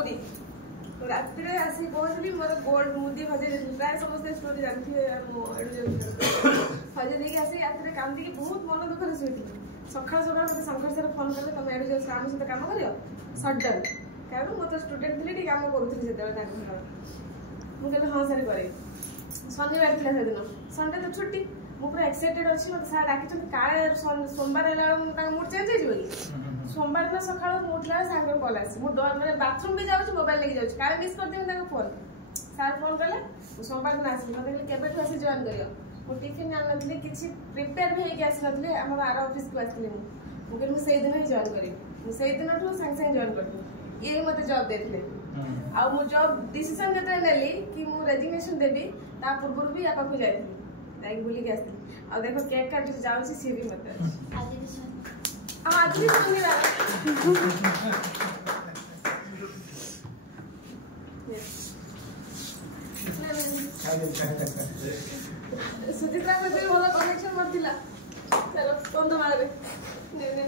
पुरी राति रे आसी पहुंचली मोर गोल्ड मुदी भजे प्राय समस्त स्टोरी जानथि मो एडु भजे देके आसी राति रे काम दिके बहुत मन दुख रे सुइथि सखा सखा मते संघर्ष रे फोन करले तुम एडु जो काम सहित काम करियो सडन कारण मो तो स्टूडेंट थिले टी काम करूथि सेते ताको मु कहले हां सर करे शनिवार थिला से दिन संडे तो छुट्टी मु पूरा एक्साइटेड अछि मते सारा डाकी छन काळे सोमवार एला ताको मूड चेंज होइजो कि सोमवार ना सकाळ उठला सांगर कॉल आसी मु डर माने बाथरूम भी जाउछ मोबाइल लेके जाउछ काळे मिस कर देम ताको फोन सर फोन करले सोमवार ना आसी मते केबे ठो आसी जॉइन करियो मु टिफिन आन नथले किछि प्रिपेयर भी हेके आसी नथले हमर आर ऑफिस को आसीले मु कहले मु सेही दिन ही जॉइन करी मु सेही दिन ठो संग संग जॉइन करली ये मते जॉब देथले आ मु जॉब डिसीजन जते नेली कि मु रेजिग्नेशन देबी ता पूर्व भी या पाखु जाइथि लाइक बोली के आसी आ देखो केक काट जाउछि सी भी मते आज भी शनिवार सुचित्रा को भी भलो कनेक्शन मथिला चलो बंद मारे ने ने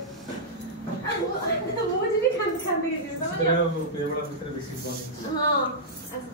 मुझे भी खान खान के दियो समझ पेवड़ा भीतर बेसी बने हां